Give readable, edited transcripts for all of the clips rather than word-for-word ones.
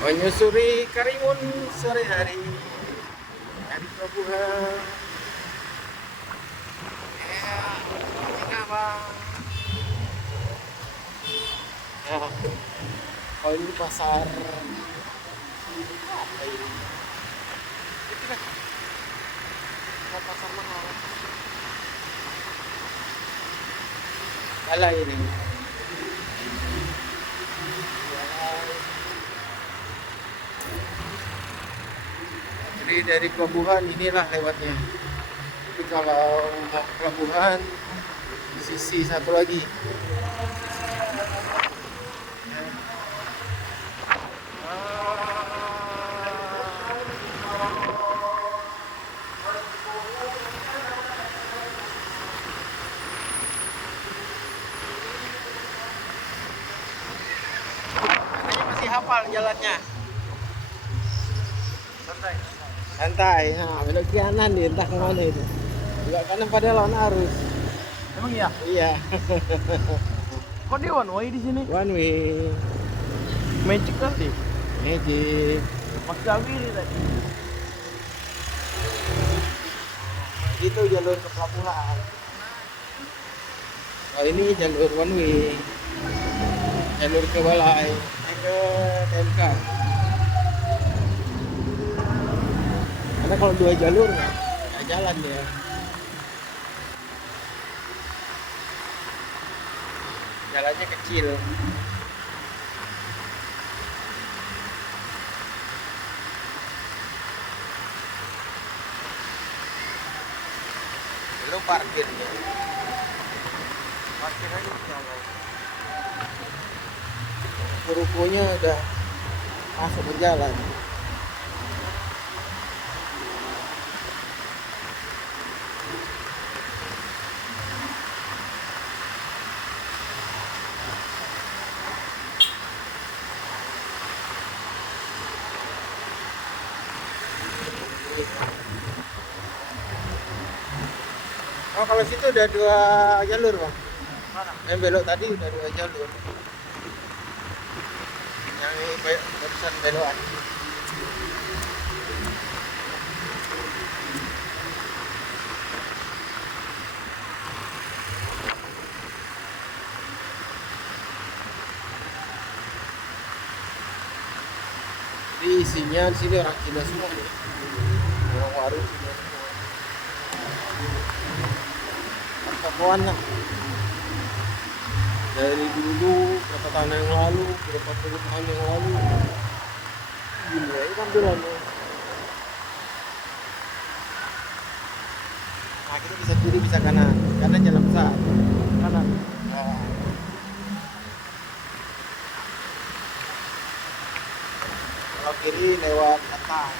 Menyusuri Karimun sore hari dari pelabuhan. Ya, ini apa? Ya, kalau ini pasar apa ini? Itu kan pasar mahal. Balai ini. Jadi dari pelabuhan inilah lewatnya. Tapi kalau mau ke pelabuhan di sisi satu lagi. Katanya masih hafal jalannya. Santai. Santai, nah, belok kanan nih, entah kemana itu. Belok kanan padahal lawan arus. Emang iya? Iya, Kok dia one way di sini? one way. Magic kali. Magic. Mas Gawi tadi. Itu jalur ke pelabuhan. Kalau ini jalur one way. Jalur ke Balai, ke TMK. Karena kalau dua jalur nggak jalan dia. Jalannya kecil. Belum parkir ya. Parkir aja di jalan. Rukonya udah masuk ke jalan. Oh, kalau situ udah dua jalur, Bang. Mana? Yang belok tadi udah dua jalur. Yang ini barusan belokan. Jadi isinya di sini orang Cina semua nih. Orang warung Cina semua. Pertokoan lah. Dari dulu berapa tahun yang lalu, berapa puluh tahun yang lalu. Gini ya, ini tampilannya. Nah, kita bisa kiri, bisa kanan. Kanan jalan besar. Kanan. Nah, kalau kiri lewat atas.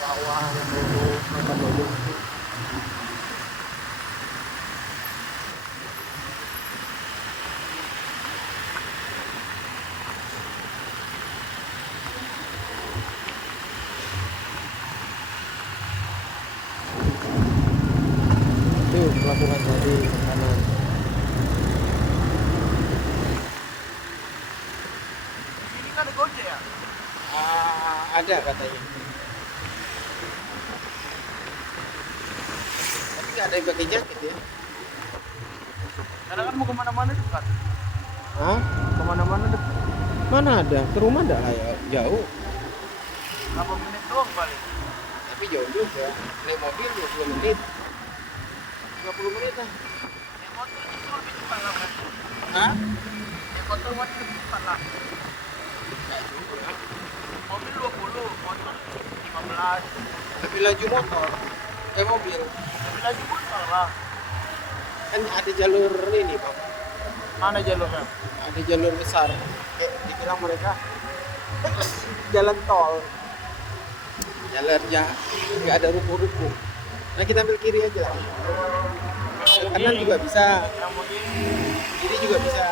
Sawah yang dulu, mereka dulu. Tuh pelabuhan tadi ke kanan. Ini kan ada Gojek ya? Ada katanya. Tapi nggak ada yang pakai jaket ya. Karena kan mau kemana-mana dekat. Hah? Kemana-mana dekat. Mana ada? Ke rumah ada lah ya. Jauh. 8 menit doang balik. Tapi jauh juga. Naik mobil 20 menit. 30 menit lah. Naik motor itu lebih cepat lah kan? Hah? Naik motor masih lebih cepat lah. Nggak juga. Mobil 20, motor 15. Lebih laju motor. Mobil. Lebih laju motor lah. Kan ada jalur ini, Bang. Mana jalurnya? Ada jalur besar. Kayak dibilang mereka jalan tol. Jalannya nggak ada ruko-ruko. Nah, kita ambil kiri aja. Ke kanan juga bisa. Yang mungkin Kiri juga bisa.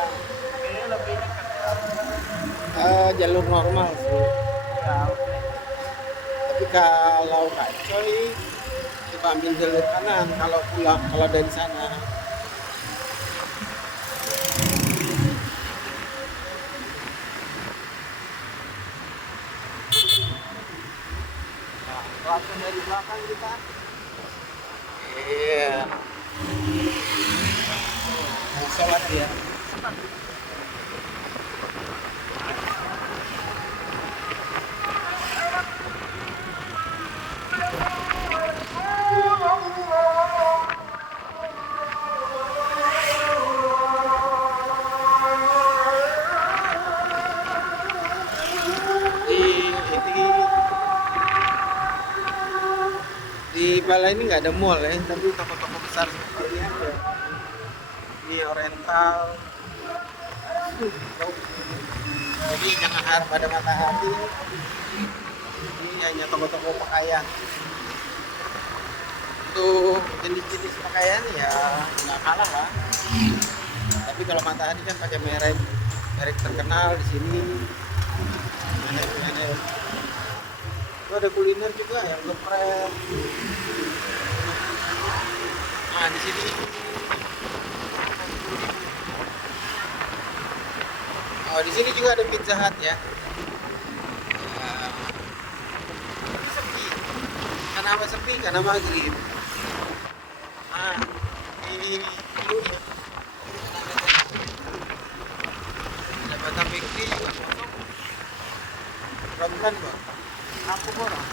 ini lebih dekat ya. jalur normal sih. Ya, oke. Tapi kalau Kak Coy coba ambil jalur kanan kalau pulang, kalau dari sana. Nah, langsung dari belakang kita. Iya. Mau sholat ya. Di Balai ini nggak ada mall ya, tapi toko-toko besar seperti ini aja. Ini Oriental. Jadi jangan harap ada matahari. Ini hanya toko-toko pakaian. Untuk jenis-jenis pakaian ya nggak kalah lah. Tapi kalau matahari kan pakai merek terkenal di sini. Merek. Itu ada kuliner juga yang geprek. Nah di sini. Oh di sini juga ada Pizza Hut ya. Tapi sepi. Kenapa sepi? Karena maghrib. Nah ini dulu ya. Ada Batam Bakery juga kosong. Ramdan bang. Aku orang.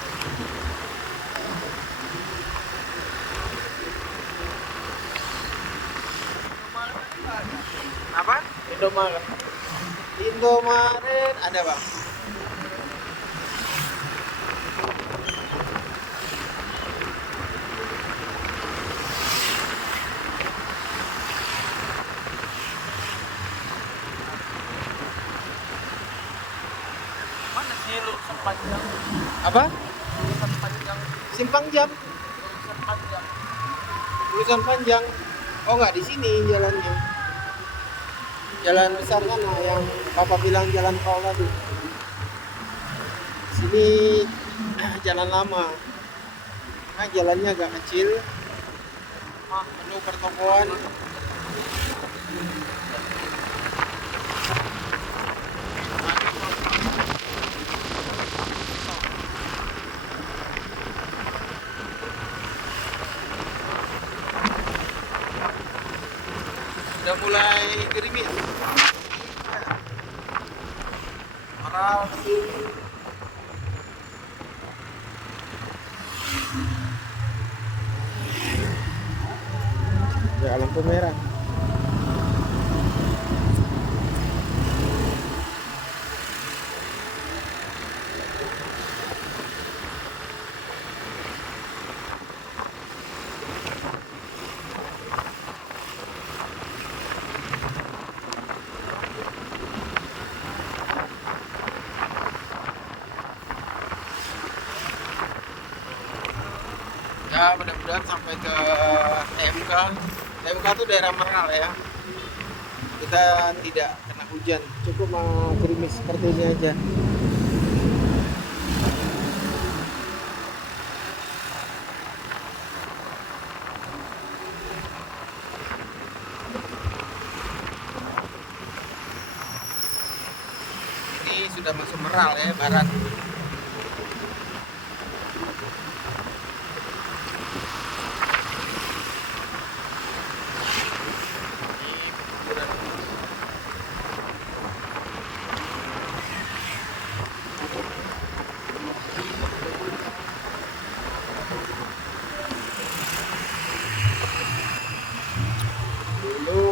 Apa? Indomaret. Indomaret ada bang. Mana sih lulusan panjang? Apa? Lulusan panjang. Simpang Jam. Lulusan panjang. Lulusan panjang. Oh nggak di sini jalannya. Jalan besar sana yang Bapak bilang jalan tol tadi. Sini jalan lama. Nah, jalannya agak kecil. Penuh pertokoan. Udah mulai gerimis. Marah tapi ya lampu merah. Ya mudah-mudahan sampai ke TMK. TMK itu daerah Meral ya. Kita tidak kena hujan, cukup gerimis seperti ini aja. Ini sudah masuk Meral ya, barat.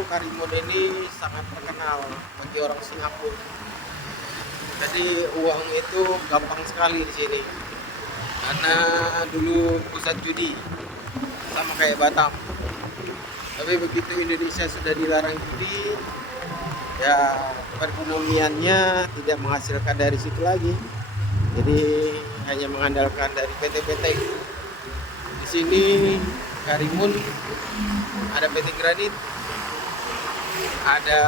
Karimun ini sangat terkenal bagi orang Singapura. Jadi uang itu gampang sekali di sini. Karena dulu pusat judi, sama kayak Batam. Tapi begitu Indonesia sudah dilarang judi, ya perekonomiannya tidak menghasilkan dari situ lagi. Jadi hanya mengandalkan dari PT-PT. Di sini Karimun ada PT Granit, ada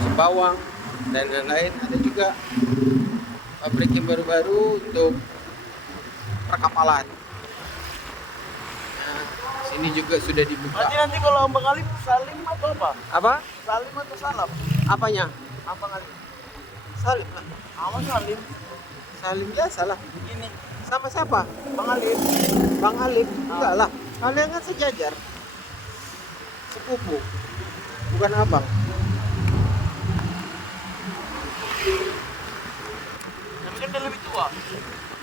Sembawang, dan lain-lain. Ada juga pabrik yang baru-baru untuk perkapalan. Nah, sini juga sudah dibuka. Berarti nanti kalau Abang Alif Salim atau apa? Apa? Salim atau Salam? Apanya? Abang Alif. Salim lah. Abang Salim. Salim biasa lah. Ini Sama siapa? Bang Alif. Bang Alif? Enggak lah. Kalian kan sejajar. Sepupu. Bukan abang. Tapi kan dia lebih tua.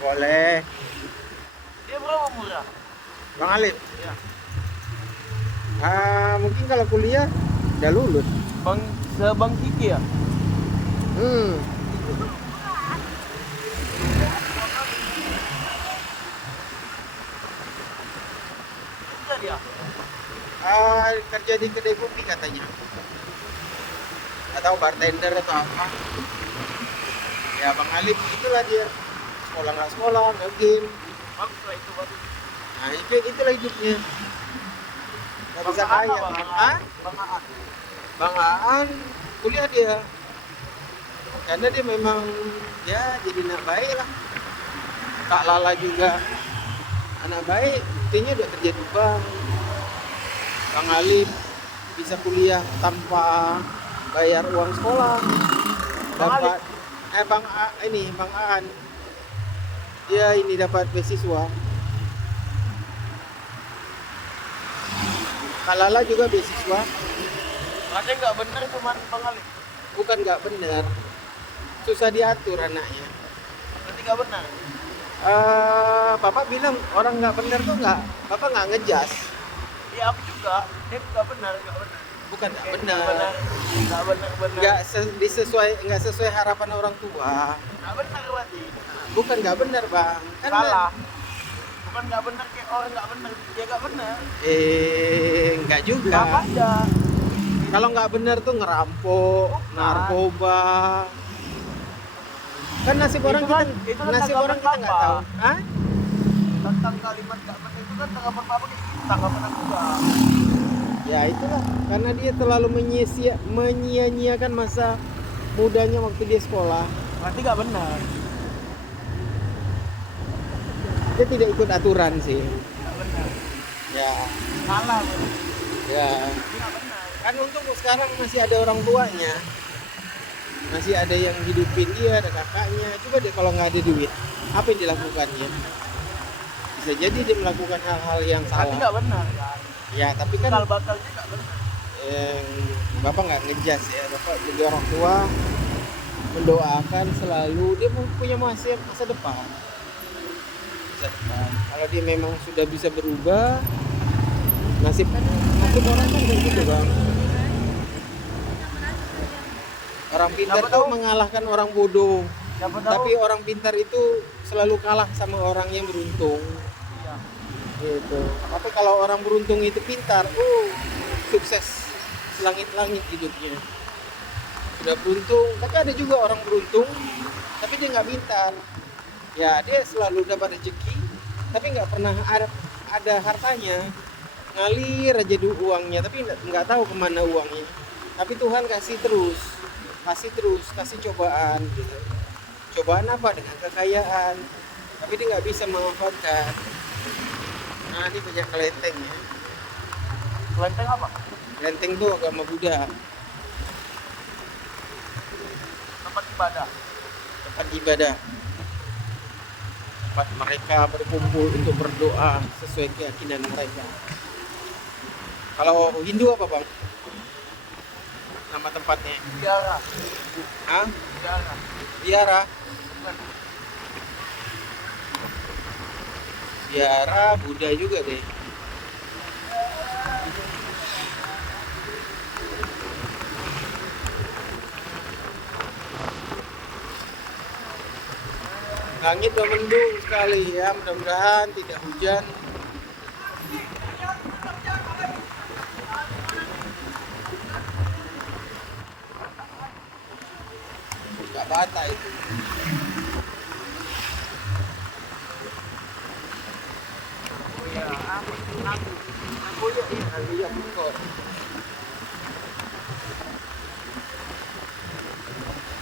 Boleh. Dia berapa umurnya? Bang Alif? Ya. Mungkin kalau kuliah udah lulus. Sebang Kiki ya? Kerja dia. Kerja di kedai kopi katanya. Nggak tahu bartender atau apa. Ya Bang Alif itulah dia. Sekolah nggak sekolah, nggak game. Bagus lah itu bagus. Nah itulah hidupnya. Nggak bisa Bang Aan kaya. apa? Hah? Bang Aan. Bang Aan kuliah dia. Karena dia memang ya jadi anak baik lah. Kak Lala juga anak baik. Buktinya udah kerja di bank. Bang Alif bisa kuliah tanpa bayar uang sekolah. Bang Dapat Bang Aan. Dia ini dapat beasiswa. Kak Lala juga beasiswa. Ada nggak bener cuman Bang Alif? Bukan nggak benar. Susah diatur anaknya. Berarti nggak benar. Bapak bilang orang nggak benar tuh nggak, Bapak nggak ngejas. Iya aku juga. Dia nggak benar. Bukan nggak Kayak benar. Nggak benar. Nggak sesuai harapan orang tua. Nggak benar berarti. Bukan nggak benar bang. Kan Salah. Bukan nggak benar kayak orang nggak benar. Dia nggak benar. Nggak juga. Apa aja? Kalau nggak benar tuh ngerampok, narkoba. Kan nasib orang Itu kan kita nggak tanggapan tahu. Bapak. Hah? Tentang kalimat nggak benar itu kan tanggapan Bapak kayak gitu. Tanggapan aku juga. Ya itulah, karena dia terlalu menyia-nyiakan masa mudanya waktu dia sekolah. Berarti nggak benar. Dia tidak ikut aturan sih. Nggak benar. Ya, Salah. Bro. ya. Ini nggak benar. Kan untung sekarang masih ada orang tuanya. Masih ada yang hidupin dia, ada kakaknya. Coba deh kalau nggak ada duit, apa yang dilakukannya? Bisa jadi dia melakukan hal-hal yang Berarti salah. nggak benar kan? Ya, tapi kan Bakal bakalnya nggak benar. Bapak nggak ngejas ya. Bapak jadi orang tua mendoakan selalu dia punya masa depan. Kalau dia memang sudah bisa berubah, nasib orang kan kayak gitu bang. Orang pintar Siapa tuh tahu? mengalahkan orang bodoh. Siapa tahu? Tapi orang pintar itu selalu kalah sama orang yang beruntung. Iya. Gitu. Tapi kalau orang beruntung itu pintar, sukses langit-langit hidupnya. Sudah beruntung, tapi ada juga orang beruntung, tapi dia nggak pintar. Ya dia selalu dapat rezeki, tapi nggak pernah ada hartanya. Ngalir aja dulu uangnya, tapi nggak tahu kemana uangnya. Tapi Tuhan kasih terus, kasih cobaan gitu. Cobaan apa? Dengan kekayaan, tapi dia nggak bisa memanfaatkan. Nah ini banyak kelenteng ya. Kelenteng apa? Kelenteng tuh agama Buddha, Tempat ibadah. tempat ibadah, tempat mereka berkumpul untuk berdoa sesuai keyakinan mereka. Kalau Hindu apa bang? Nama tempatnya? Biara. Hah? Biara. Biara? Biara Buddha juga deh. Langit udah mendung sekali ya, mudah-mudahan tidak hujan. Gak bata itu. Iya. Aku ya kok.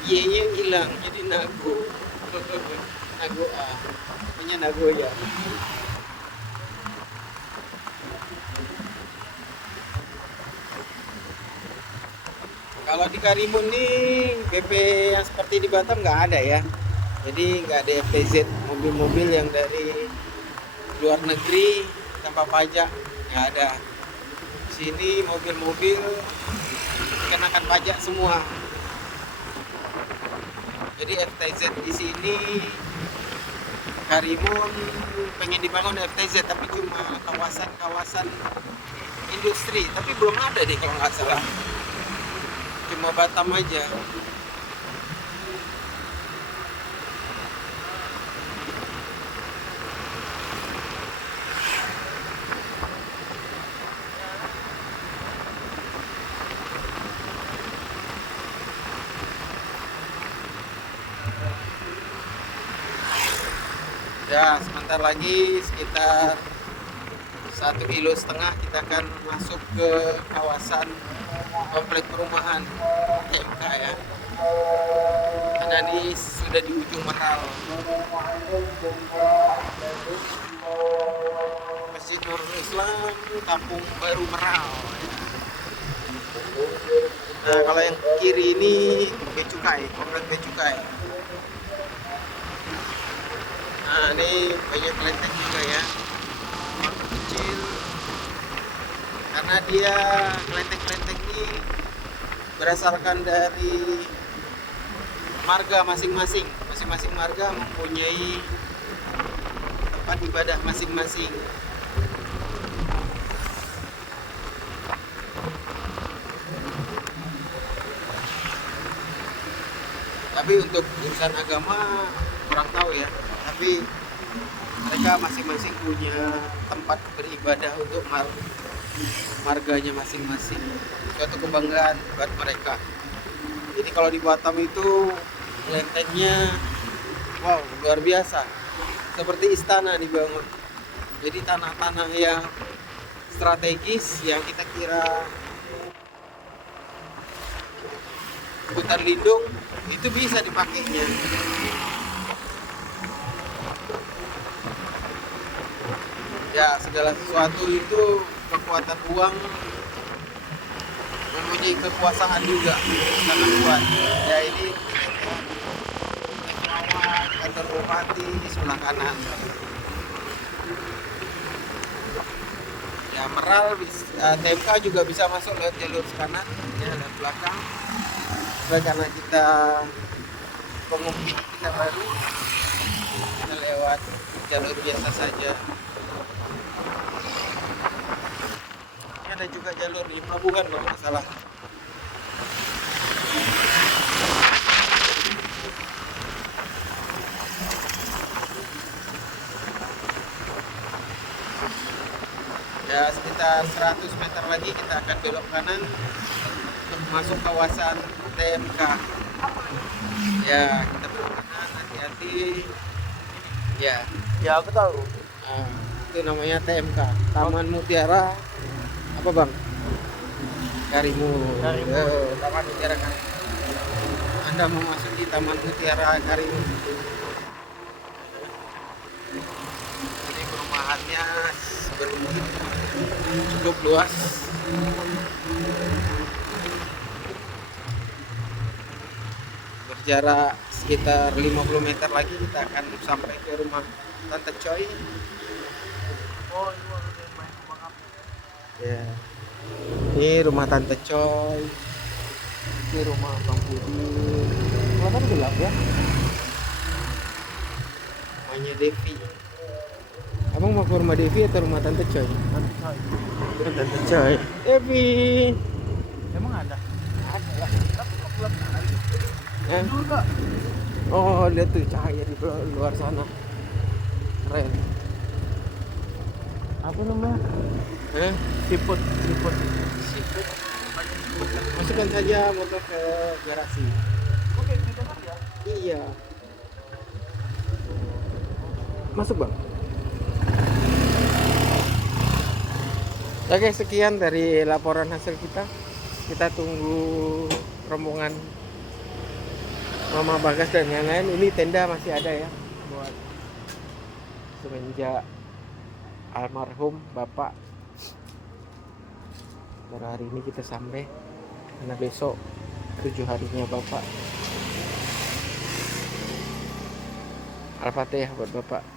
Y-nya hilang jadi Nago. Nago A. Punya Nagoya. Kalau di Karimun nih BP yang seperti di Batam nggak ada ya. Jadi nggak ada FTZ, mobil-mobil yang dari luar negeri tanpa pajak nggak ada. Sini mobil-mobil dikenakan pajak semua. Jadi FTZ di sini Karimun pengen dibangun FTZ tapi cuma kawasan-kawasan industri, tapi belum ada deh kalau nggak salah. Cuma Batam aja. Ya, sebentar lagi sekitar 1,5 kilo kita akan masuk ke kawasan komplek perumahan TMK ya. Karena ini sudah di ujung Meral. Masjid Nurul Islam, Kampung Baru Meral. Nah, kalau yang kiri ini Becukai, komplek Becukai. Nah, ini banyak kelenteng juga ya. Kecil. Karena dia kelenteng-kelenteng ini berdasarkan dari marga masing-masing. Masing-masing marga mempunyai tempat ibadah masing-masing. Tapi untuk urusan agama kurang tahu ya. Tapi mereka masing-masing punya tempat beribadah untuk marganya masing-masing. Suatu kebanggaan buat mereka. Jadi kalau di Batam itu kelentengnya wow, luar biasa. Seperti istana dibangun. Jadi tanah-tanah yang strategis yang kita kira hutan lindung itu bisa dipakainya. Ya, segala sesuatu itu kekuatan uang mempunyai kekuasaan juga sangat kuat. Ya, ini kantor bupati di sebelah kanan. Ya, Meral TMK juga bisa masuk lewat jalur kanan ya, lewat belakang. Karena kita pengumpi kita baru, kita lewat jalur biasa saja. Ini ada juga jalur di pelabuhan kalau nggak salah. Ya, sekitar 100 meter lagi kita akan belok kanan untuk masuk kawasan TMK. Ya, kita belok kanan, hati-hati. Ya, Ya aku tahu. nah, itu namanya TMK, Taman Mutiara apa bang? Karimun. Taman Mutiara Karimun. Anda memasuki Taman Mutiara Karimun. Ini perumahannya cukup luas. Berjarak sekitar 50 meter lagi kita akan sampai ke rumah Tante Choi. Oh, ini yang main kembang api. Ya. Ini rumah Tante Choi. Ini rumah Bang Budi. Kenapa gelap ya? Rumahnya Devi. Abang mau ke rumah Devi atau rumah Tante Choi? Tante Choi. Tante Choi. Devi. Emang ada? Ada lah. Tapi kok gelap sekali? Eh? Tidur kak? Oh, lihat tuh cahaya di luar sana. Keren. Apa namanya? Siput. Siput. Masukkan saja motor ke garasi. Oke, kita kan ya? Iya. Masuk bang. Oke, sekian dari laporan hasil kita. Kita tunggu rombongan Mama Bagas dan yang lain. Ini tenda masih ada ya buat semenjak almarhum bapak. Baru hari ini kita sampai karena besok 7 harinya bapak. Al-Fatihah buat bapak.